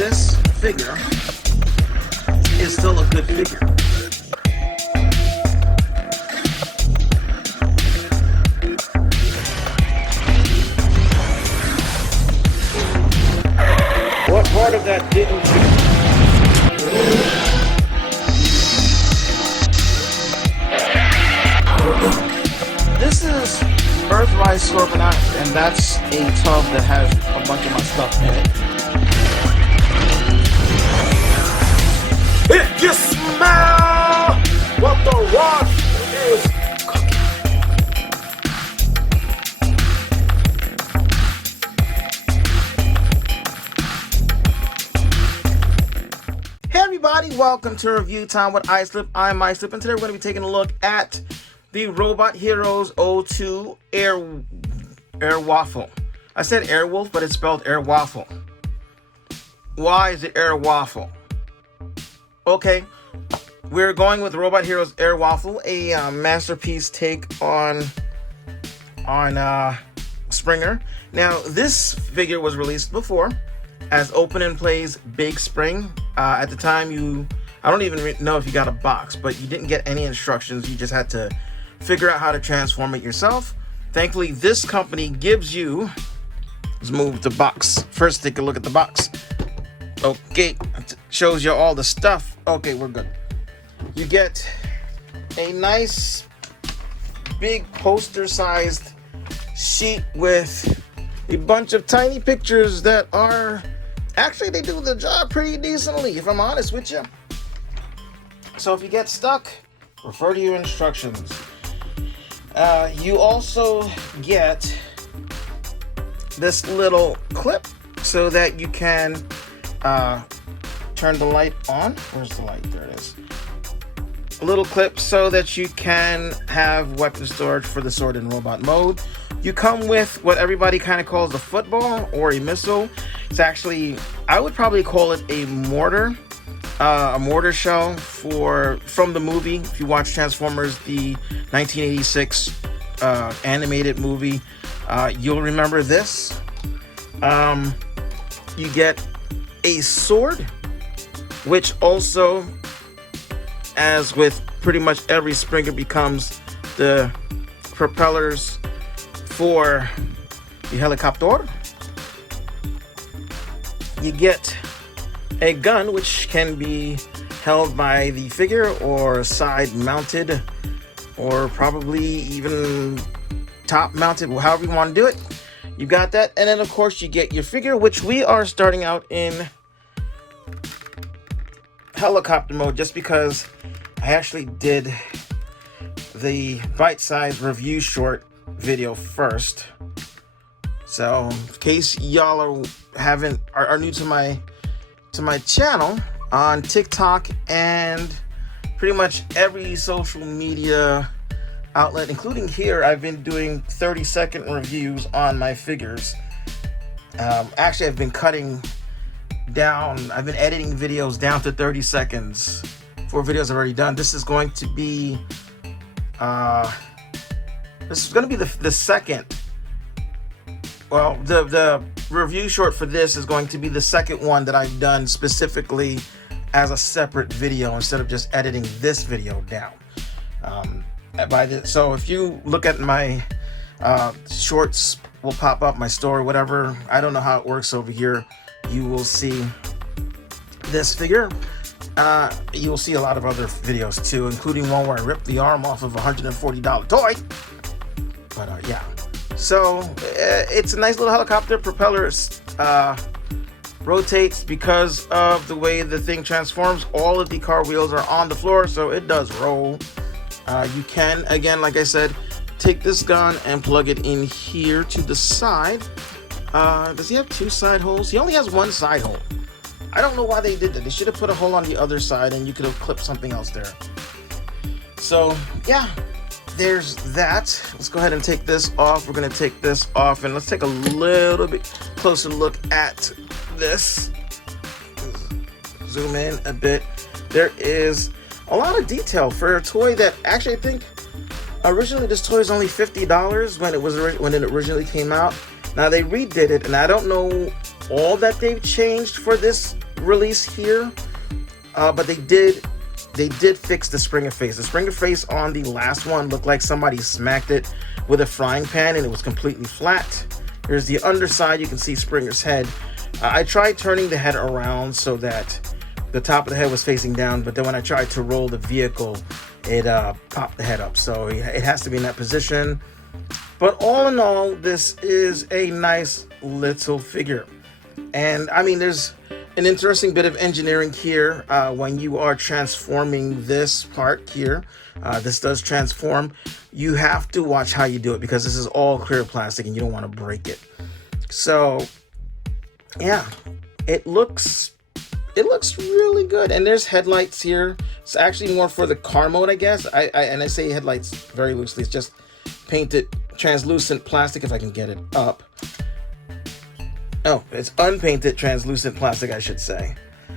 this figure is still a good figure. What part of that didn't you? This is Earthrise Scorponite, and that's a tub that has a bunch of my stuff in it. If you smell what the rock is cooking. Hey everybody, welcome to Review Time with iSlip. I'm iSlip, and today we're going to be taking a look at the Robot Heroes 02 Airwofl. I said Airwolf, but it's spelled Airwofl. Why is it Airwofl? Okay, we're going with Robot Heroes Airwofl, a masterpiece take on Springer. Now, this figure was released before as Open and Play's Big Spring. At the time, I don't even know if you got a box, but you didn't get any instructions. You just had to figure out how to transform it yourself. Thankfully, this company gives you... Let's move the box. First, take a look at the box. Okay, it shows you all the stuff. Okay, we're good. You get a nice big poster-sized sheet with a bunch of tiny pictures that are... Actually, they do the job pretty decently, if I'm honest with you. So if you get stuck, refer to your instructions. You also get this little clip so that you can turn the light on. Where's the light? There it is. A little clip so that you can have weapon storage for the sword and robot mode. You come with what everybody kind of calls a football or a missile. It's actually, I would probably call it a mortar shell from the movie. If you watch Transformers, the 1986 animated movie, you'll remember this. You get a sword, which also, as with pretty much every Springer, becomes the propellers for the helicopter. You get a gun, which can be held by the figure or side mounted, or probably even top mounted, however you want to do it. You got that. And then of course you get your figure, which we are starting out in helicopter mode, just because I actually did the bite-sized review short video first. So in case y'all are new to my channel on TikTok and pretty much every social media outlet, including here, I've been doing 30-second reviews on my figures. Actually, I've been editing videos down to 30 seconds for videos I've already done. This is going to be the second. Well, the review short for this is going to be the second one that I've done specifically as a separate video instead of just editing this video down. So if you look at my shorts, will pop up my story, whatever. I don't know how it works over here. You will see this figure. You will see a lot of other videos too, including one where I ripped the arm off of a $140 toy. But yeah. So it's a nice little helicopter. Propeller rotates because of the way the thing transforms. All of the car wheels are on the floor, so it does roll. You can, again, like I said, take this gun and plug it in here to the side. Does he have two side holes? He only has one side hole. I don't know why they did that. They should have put a hole on the other side and you could have clipped something else there. So yeah, there's that. Let's go ahead and take this off. We're going to take this off and let's take a little bit closer look at this. Zoom in a bit. There is a lot of detail for a toy that actually, I think originally this toy was only $50 when it originally came out. Now they redid it, and I don't know all that they've changed for this release here, but they did fix the springer face. The springer face on the last one looked like somebody smacked it with a frying pan and it was completely flat. Here's the underside. You can see Springer's head. I tried turning the head around so that the top of the head was facing down, but then when I tried to roll the vehicle, it popped the head up. So it has to be in that position. But all in all, this is a nice little figure. And I mean, there's an interesting bit of engineering here when you are transforming this part here. This does transform. You have to watch how you do it because this is all clear plastic and you don't want to break it. So yeah, it looks really good. And there's headlights here. It's actually more for the car mode, I guess. I say headlights very loosely. It's just painted translucent plastic, if I can get it up. Oh, it's unpainted translucent plastic, I should say.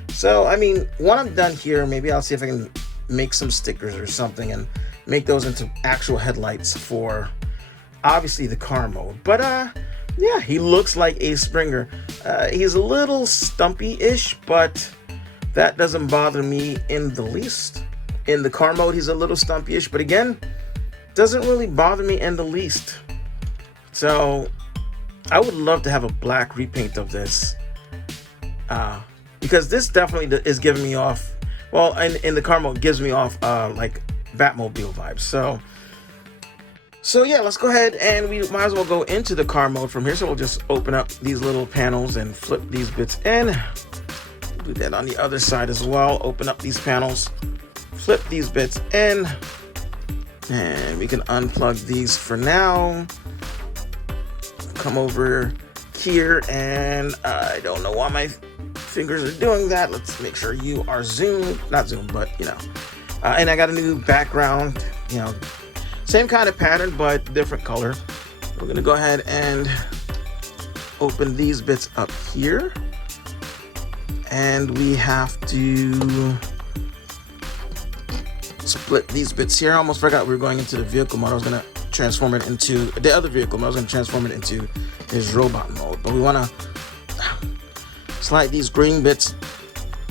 So, I mean, when I'm done here, maybe I'll see if I can make some stickers or something and make those into actual headlights for, obviously, the car mode. But, yeah, he looks like a Springer. He's a little stumpy-ish, but that doesn't bother me in the least. In the car mode, he's a little stumpy-ish, but again, doesn't really bother me in the least. So I would love to have a black repaint of this, because this definitely is giving me off, well, in the car mode gives me off like Batmobile vibes. So yeah, let's go ahead and we might as well go into the car mode from here. So we'll just open up these little panels and flip these bits in. Do that on the other side as well. Open up these panels, flip these bits in. And we can unplug these for now. Come over here, and I don't know why my fingers are doing that. Let's make sure you are zoomed, not zoomed, but you know. And I got a new background, you know, same kind of pattern, but different color. We're gonna go ahead and open these bits up here. And we have to split these bits here. I almost forgot we were going into the vehicle mode. I was going to transform it into the other vehicle mode. I was going to transform it into his robot mode. But we want to slide these green bits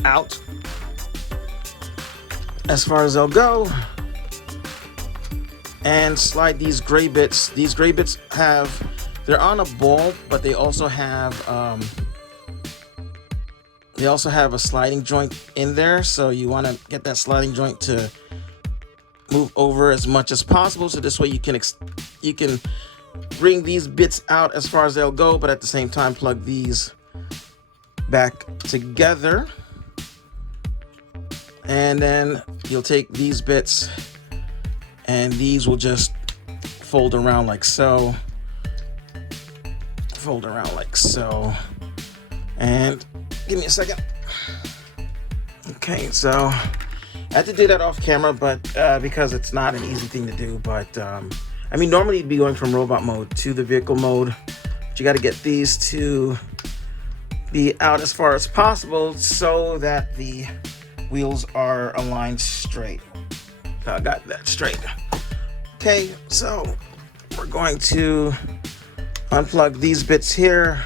out as far as they'll go. And slide these gray bits. These gray bits they're on a ball, but they also have a sliding joint in there. So you want to get that sliding joint to move over as much as possible, so this way you can bring these bits out as far as they'll go, but at the same time plug these back together. And then you'll take these bits and these will just fold around like so. Fold around like so. And give me a second. Okay, so I had to do that off camera, but because it's not an easy thing to do. But I mean, normally you'd be going from robot mode to the vehicle mode, but you got to get these to be out as far as possible so that the wheels are aligned straight. I got that straight. Okay, so we're going to unplug these bits here,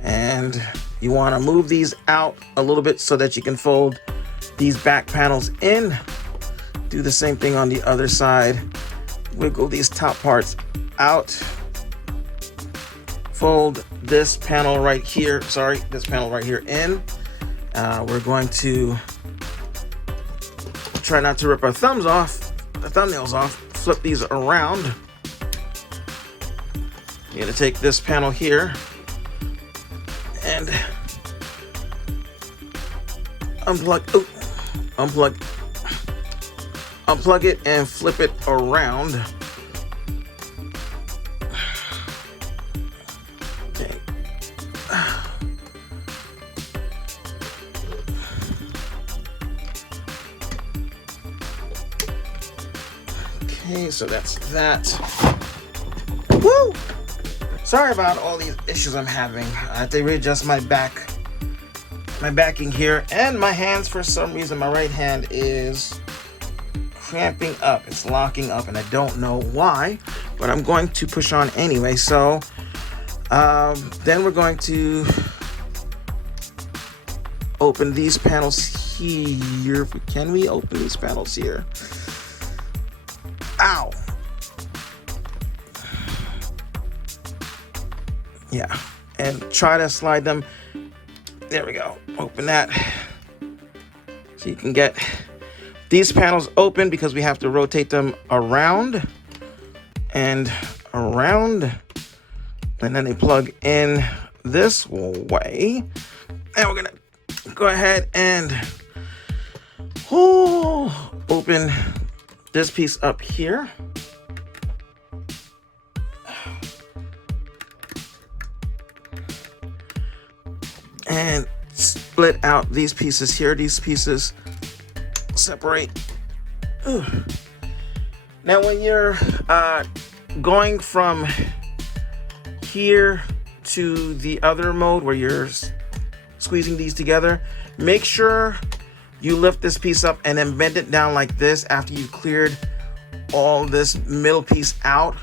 and you want to move these out a little bit so that you can fold these back panels in. Do the same thing on the other side. Wiggle these top parts out. Fold this panel right here, this panel right here in. We're going to try not to rip our thumbnails off. Flip these around. You're gonna take this panel here and unplug it and flip it around. Okay. Okay, so that's that. Woo! Sorry about all these issues I'm having. I have to readjust my backing here, and my hands, for some reason, my right hand is cramping up. It's locking up, and I don't know why, but I'm going to push on anyway. So then we're going to open these panels here. Can we open these panels here? Ow. Yeah, and try to slide them. There we go. Open that. So you can get these panels open because we have to rotate them around and around. And then they plug in this way. And we're gonna go ahead and open this piece up here. And split out these pieces here. These pieces separate. Ugh. Now when you're going from here to the other mode where you're squeezing these together, make sure you lift this piece up and then bend it down like this after you've cleared all this middle piece out.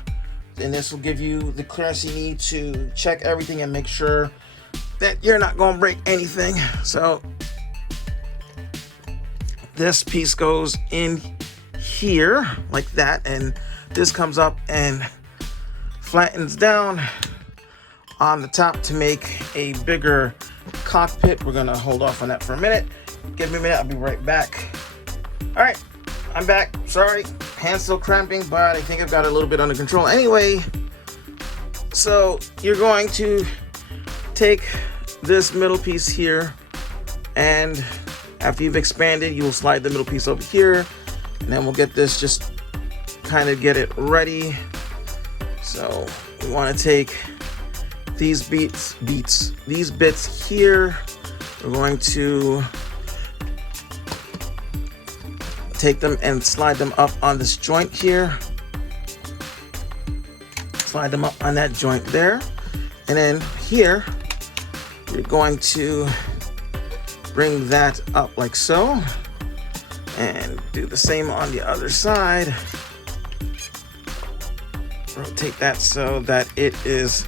And this will give you the clearance you need to check everything and make sure that you're not going to break anything. So this piece goes in here like that, and this comes up and flattens down on the top to make a bigger cockpit. We're gonna hold off on that for a minute. Give me a minute, I'll be right back. All right, I'm back. Sorry, hand's still cramping, but I think I've got it a little bit under control. Anyway, so you're going to take this middle piece here, and after you've expanded, you will slide the middle piece over here, and then we'll get this, just kind of get it ready. So we want to take these these bits here. We're going to take them and slide them up on this joint here. Slide them up on that joint there. And then here, we're going to bring that up like so. And do the same on the other side. Rotate that so that it is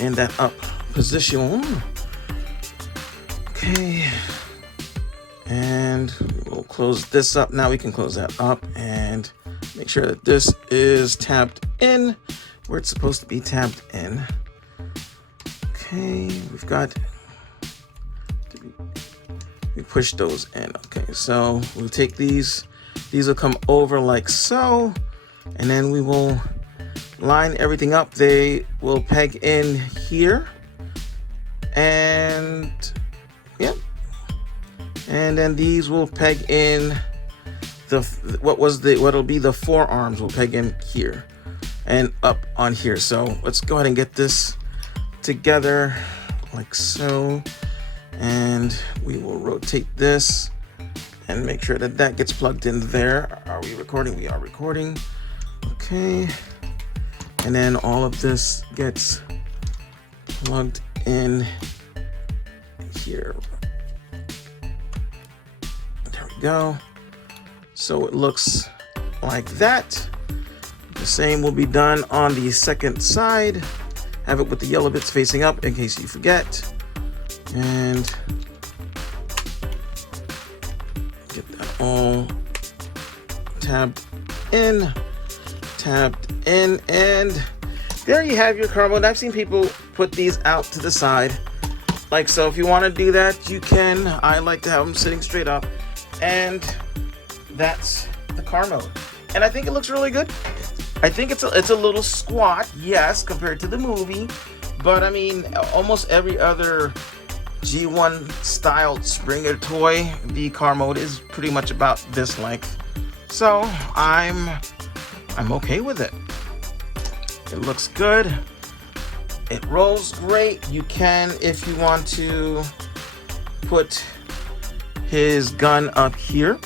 in that up position. Okay. And we'll close this up. Now we can close that up and make sure that this is tabbed in where it's supposed to be tabbed in. Okay, we've got, we push those in. Okay, so we'll take these will come over like so, and then we will line everything up. They will peg in here, and yep. And then these will peg in what'll be the forearms will peg in here and up on here. So let's go ahead and get this together like so, and we will rotate this and make sure that that gets plugged in there. Are we recording? We are recording. Okay. And then all of this gets plugged in here. There we go. So it looks like that. The same will be done on the second side. Have it with the yellow bits facing up in case you forget. And get that all tabbed in, and there you have your car mode. I've seen people put these out to the side like so. If you want to do that, you can. I like to have them sitting straight up, and that's the car mode. And I think it looks really good. I think it's a little squat, yes, compared to the movie, but I mean, almost every other G1 styled Springer toy, the car mode is pretty much about this length. So I'm okay with it. It looks good. It rolls great. You can, if you want to, put his gun up here.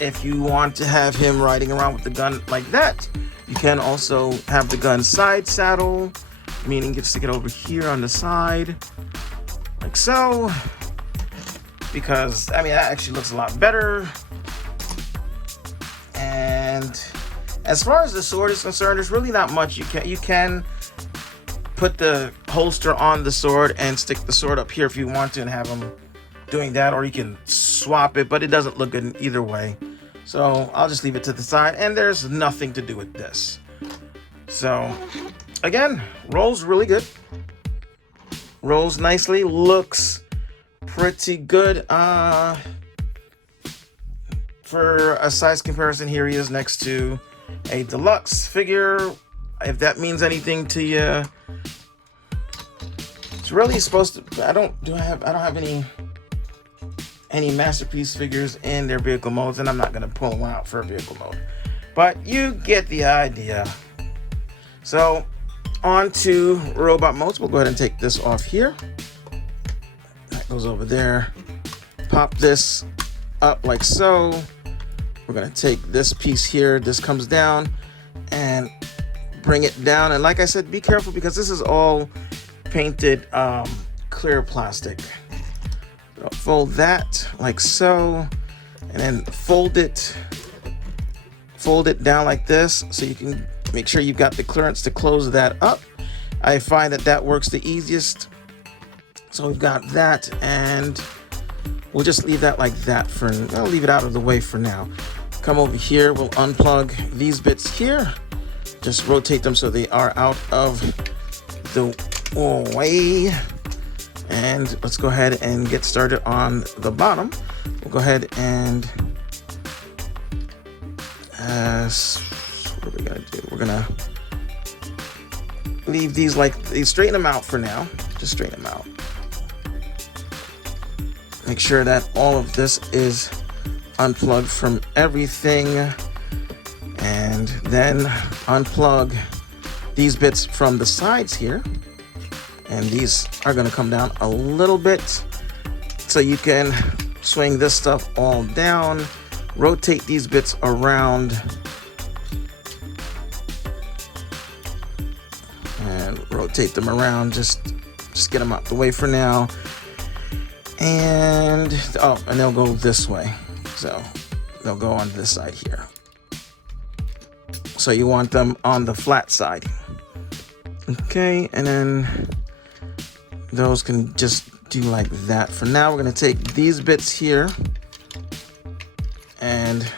If you want to have him riding around with the gun like that, you can also have the gun side saddle, meaning you can stick it over here on the side, like so, because, I mean, that actually looks a lot better. And as far as the sword is concerned, there's really not much you can put the holster on the sword and stick the sword up here if you want to and have them doing that, or you can swap it, but it doesn't look good either way. So I'll just leave it to the side, and there's nothing to do with this. So again, rolls really good. Rolls nicely, looks pretty good. For a size comparison, here he is next to a deluxe figure. If that means anything to you, it's really supposed to. I don't have any masterpiece figures in their vehicle modes, and I'm not gonna pull one out for a vehicle mode, but you get the idea. So on to robot modes. We'll go ahead and take this off here. That goes over there. Pop this up like so. We're gonna take this piece here. This comes down and bring it down. And like I said, be careful because this is all painted clear plastic. So fold that like so, and then fold it down like this so you can make sure you've got the clearance to close that up. I find that works the easiest. So we've got that, and we'll just leave that like that I'll leave it out of the way for now. Come over here, we'll unplug these bits here. Just rotate them so they are out of the way. And let's go ahead and get started on the bottom. We'll go ahead and what are we gonna do? We're gonna leave these straighten them out for now. Just straighten them out. Make sure that all of this is unplugged from everything, and then unplug these bits from the sides here. And these are going to come down a little bit so you can swing this stuff all down. Rotate these bits around and rotate them around. Just get them out the way for now. And they'll go this way. So they'll go on this side here. So you want them on the flat side. Okay, and then those can just do like that. For now, we're going to take these bits here, and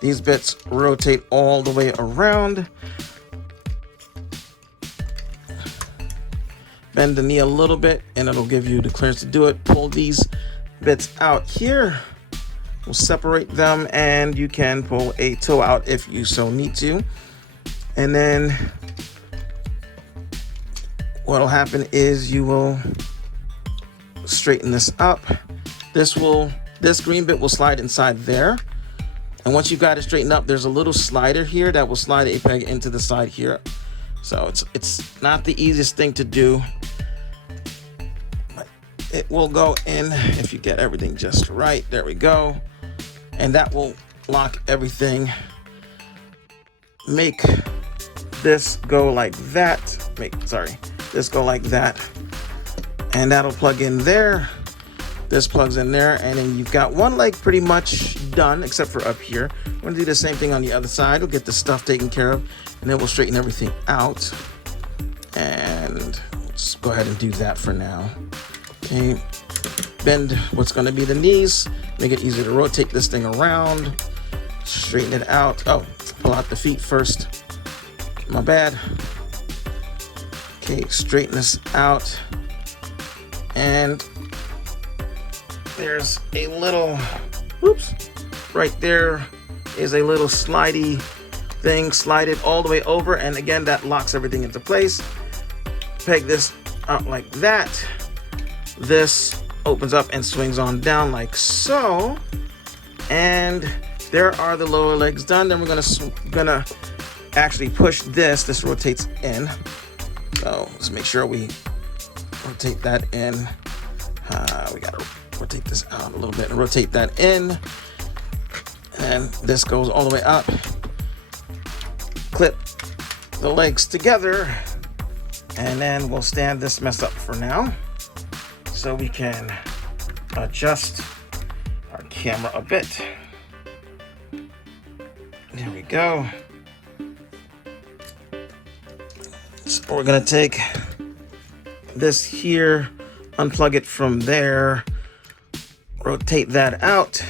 these bits rotate all the way around. Bend the knee a little bit, and it'll give you the clearance to do it. Pull these bits out here. We'll separate them, and you can pull a toe out if you so need to. And then what'll happen is you will straighten this up. This green bit will slide inside there. And once you've got it straightened up, there's a little slider here that will slide a peg into the side here. So it's not the easiest thing to do, but it will go in if you get everything just right. There we go. And that will lock everything. Make this go like that. This go like that. And that'll plug in there. This plugs in there, and then you've got one leg pretty much done, except for up here. We're gonna do the same thing on the other side. We'll get the stuff taken care of, and then we'll straighten everything out. And let's go ahead and do that for now. Okay, bend what's gonna be the knees, make it easier to rotate this thing around, straighten it out. Oh, pull out the feet first. My bad. Okay, straighten this out. And there's a little, right there is a little slidey thing. Slide it all the way over, and again, that locks everything into place. Peg this out like that. This opens up and swings on down like so. And there are the lower legs done. Then we're gonna actually push this. This rotates in. So let's make sure we rotate that in. We gotta rotate this out a little bit and rotate that in. And this goes all the way up. Clip the legs together, and then we'll stand this mess up for now so we can adjust our camera a bit. There we go. So we're gonna take this here, unplug it from there, rotate that out,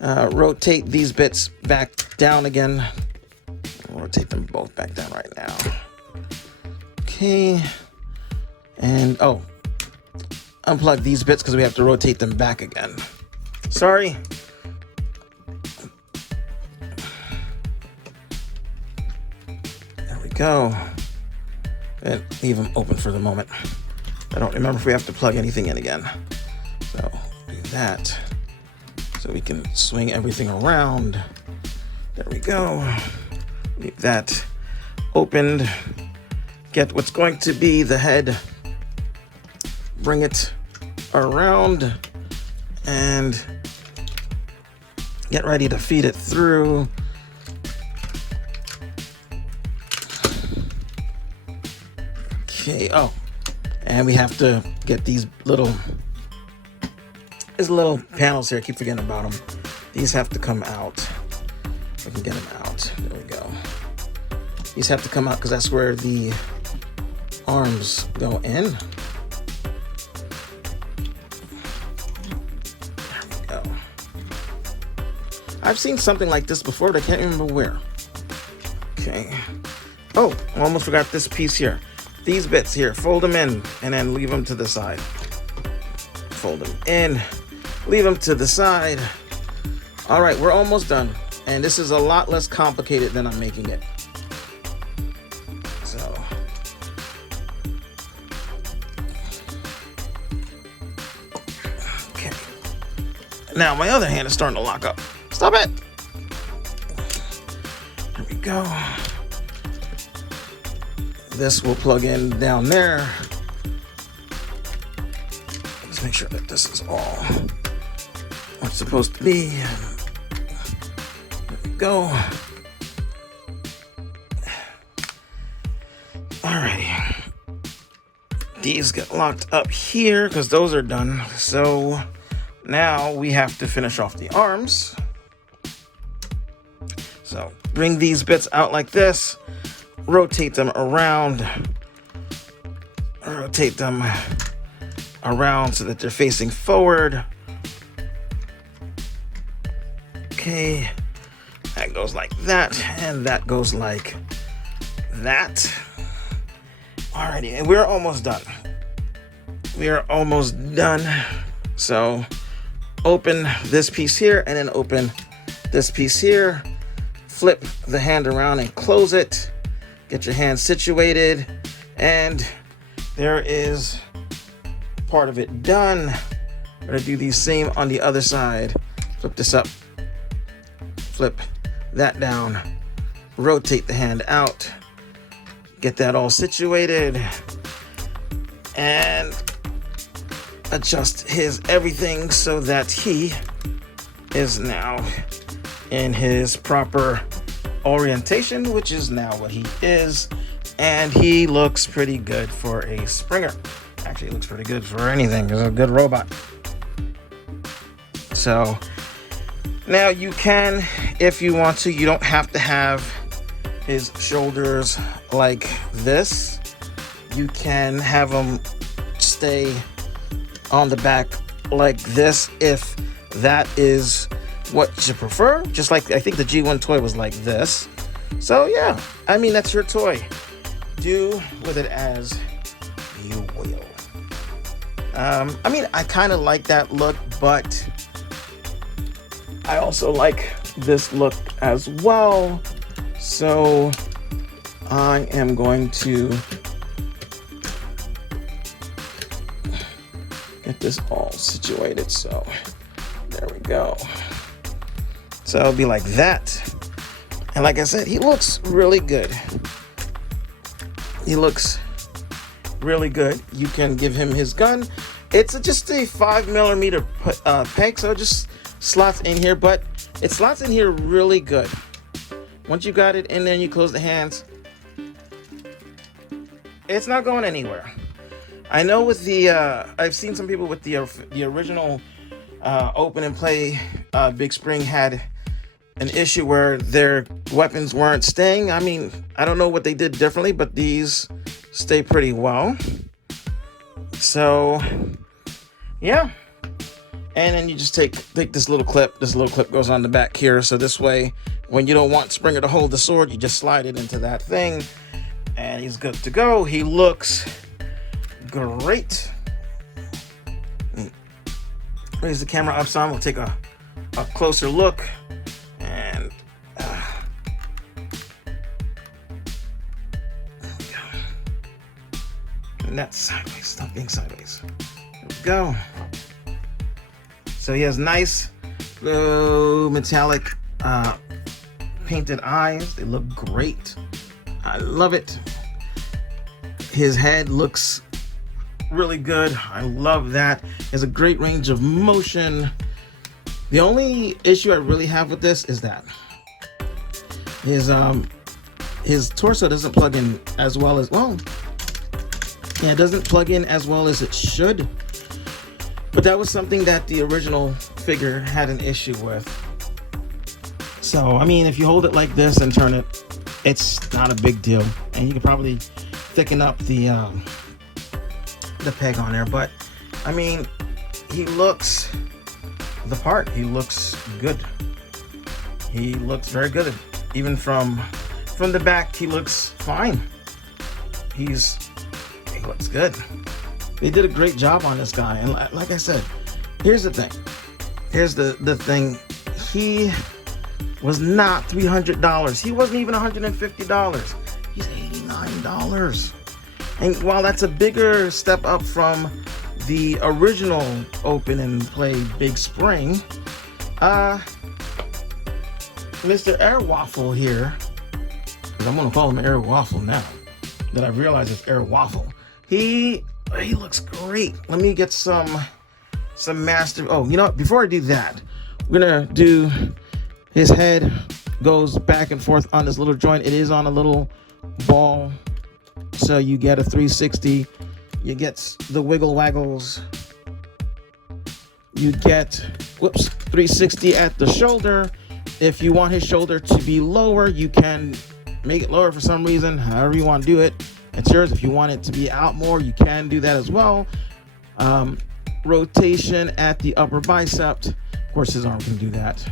rotate these bits back down again. Rotate them both back down right now. Okay. And unplug these bits because we have to rotate them back again. Sorry. There we go. And leave them open for the moment. I don't remember if we have to plug anything in again. So do that. So we can swing everything around. There we go. Leave that opened. Get what's going to be the head. Bring it around and get ready to feed it through. Okay, and we have to get these little panels here. I keep forgetting about them. These have to come out. We can get them out. There we go. These have to come out because that's where the arms go in. There we go. I've seen something like this before, but I can't remember where. Okay. Oh, I almost forgot this piece here. These bits here, fold them in and then leave them to the side. Fold them in, leave them to the side. All right, we're almost done. And this is a lot less complicated than I'm making it. So. Okay. Now my other hand is starting to lock up. Stop it. There we go. This will plug in down there. Let's make sure that this is all what's supposed to be. There we go. Alrighty. These get locked up here because those are done. So now we have to finish off the arms. So bring these bits out like this. Rotate them around. Rotate them around so that they're facing forward. Okay. That goes like that, and that goes like that. Alrighty, and we're almost done. We are almost done. So open this piece here, and then open this piece here. Flip the hand around and close it. Get your hand situated, and there is part of it done. I'm gonna do the same on the other side. Flip this up, flip that down, rotate the hand out, get that all situated, and adjust his everything so that he is now in his proper orientation, which is now what he is, and he looks pretty good for a Springer. Actually, he looks pretty good for anything. He's a good robot. So now you can, if you want to, you don't have to have his shoulders like this. You can have him stay on the back like this if that is what you prefer. Just like I think the G1 toy was like this. So yeah, I mean, that's your toy. Do with it as you will. I mean, I kind of like that look, but I also like this look as well. So I am going to get this all situated. So there we go. So it'll be like that. And like I said, he looks really good. He looks really good. You can give him his gun. It's just a 5mm peg, so it just slots in here, but it slots in here really good. Once you got it in there and you close the hands, it's not going anywhere. I know with the, I've seen some people with the original open and play Big Spring had an issue where their weapons weren't staying. I mean, I don't know what they did differently, but these stay pretty well. So yeah, and then you just take this little clip. This little clip goes on the back here, so this way when you don't want Springer to hold the sword, you just slide it into that thing and he's good to go. He looks great. Raise the camera up some. We'll take a closer look. And there we go. And that's sideways. Stop being sideways. There we go. So he has nice metallic painted eyes. They look great. I love it. His head looks really good. I love that. He has a great range of motion. The only issue I really have with this is that his torso doesn't plug in as well as, well, yeah, it doesn't plug in as well as it should. But that was something that the original figure had an issue with. So, I mean, if you hold it like this and turn it, it's not a big deal. And you can probably thicken up the peg on there. But, I mean, he looks the part. He looks good. He looks very good. Even from the back, he looks fine. He looks good. They did a great job on this guy. And like I said, here's the thing. Here's the thing. He was not $300. He wasn't even $150. He's $89. And while that's a bigger step up from the original open and play Big Spring, Mr. Airwofl here, because I'm gonna call him Airwofl now that I realize it's Airwofl. He looks great. Let me get some master. Oh, you know what? Before I do that, we're gonna do his head goes back and forth on this little joint. It is on a little ball, so you get a 360. You get the wiggle waggles. You get 360 at the shoulder. If you want his shoulder to be lower, you can make it lower for some reason. However you want to do it, it's yours. If you want it to be out more, you can do that as well. Rotation at the upper bicep. Of course, his arm can do that.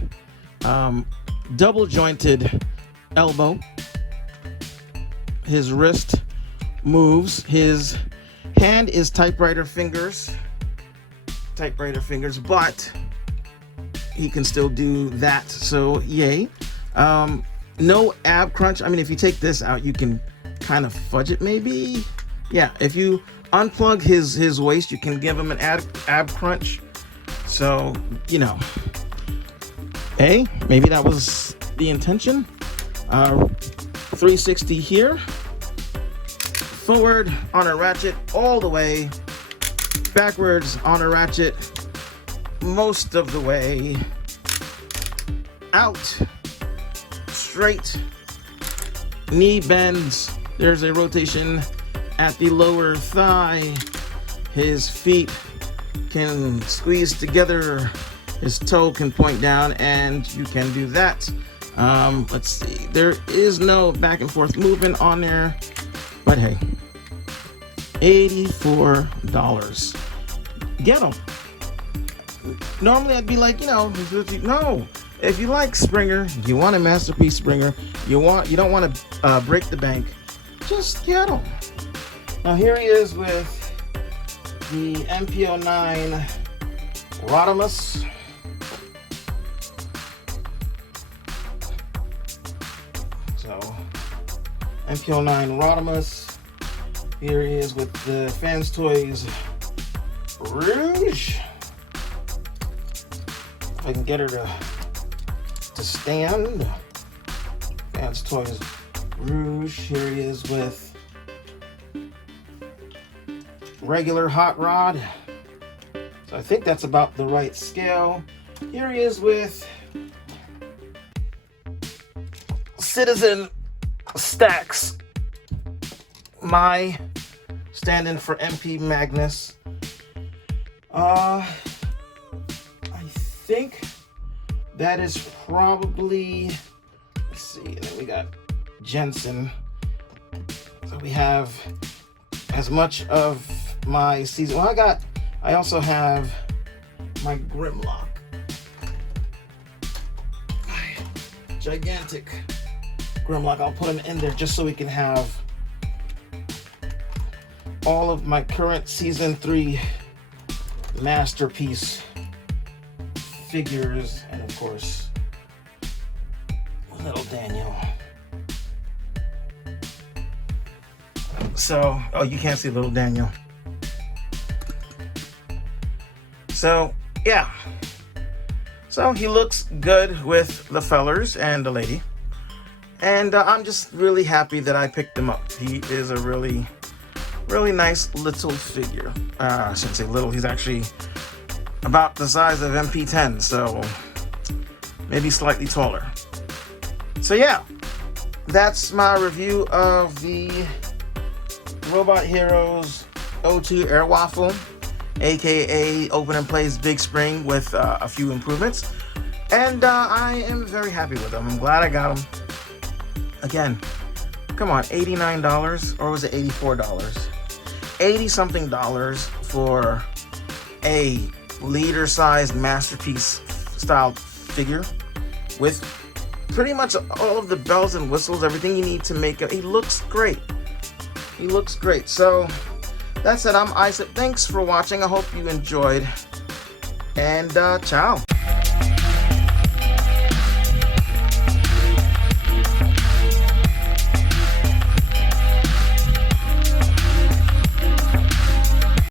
Double jointed elbow. His wrist moves. His hand is typewriter fingers, but he can still do that. So yay. No ab crunch. I mean, if you take this out, you can kind of fudge it maybe. Yeah, if you unplug his waist, you can give him an ab crunch. So, you know, hey, maybe that was the intention. 360 here. Forward on a ratchet all the way. Backwards on a ratchet most of the way. Out. Straight. Knee bends. There's a rotation at the lower thigh. His feet can squeeze together. His toe can point down, and you can do that. Let's see. There is no back and forth movement on there, but hey, $84. Get them. Normally I'd be like, you know, no. If you like Springer, you want a masterpiece Springer, you don't want to break the bank, just get him. Now here he is with the MP09 Rodimus. So MP09 Rodimus. Here he is with the Fans Toys Rouge. If I can get her to stand. Fans Toys Rouge. Here he is with regular hot rod. So I think that's about the right scale. Here he is with Citizen Stacks. My stand-in for MP Magnus. I think that is probably, let's see, and then we got Jensen. So we have as much of my season. Well, I also have my Grimlock. Gigantic Grimlock. I'll put him in there just so we can have all of my current season 3 masterpiece figures, and of course little Daniel. So, oh, you can't see little Daniel. So, yeah. So he looks good with the fellers and the lady. And I'm just really happy that I picked him up. He is a really, really nice little figure. I shouldn't say little, he's actually about the size of MP10, so maybe slightly taller. So yeah, that's my review of the Robot Heroes 02 Airwofl, aka Open and Plays Big Spring with a few improvements. And I am very happy with them. I'm glad I got them. Again, come on, $89, or was it $84? 80 something dollars for a leader-sized masterpiece style figure with pretty much all of the bells and whistles, everything you need to make it. He looks great. He looks great. So that's it. I'm Isaac. Thanks for watching. I hope you enjoyed. And ciao.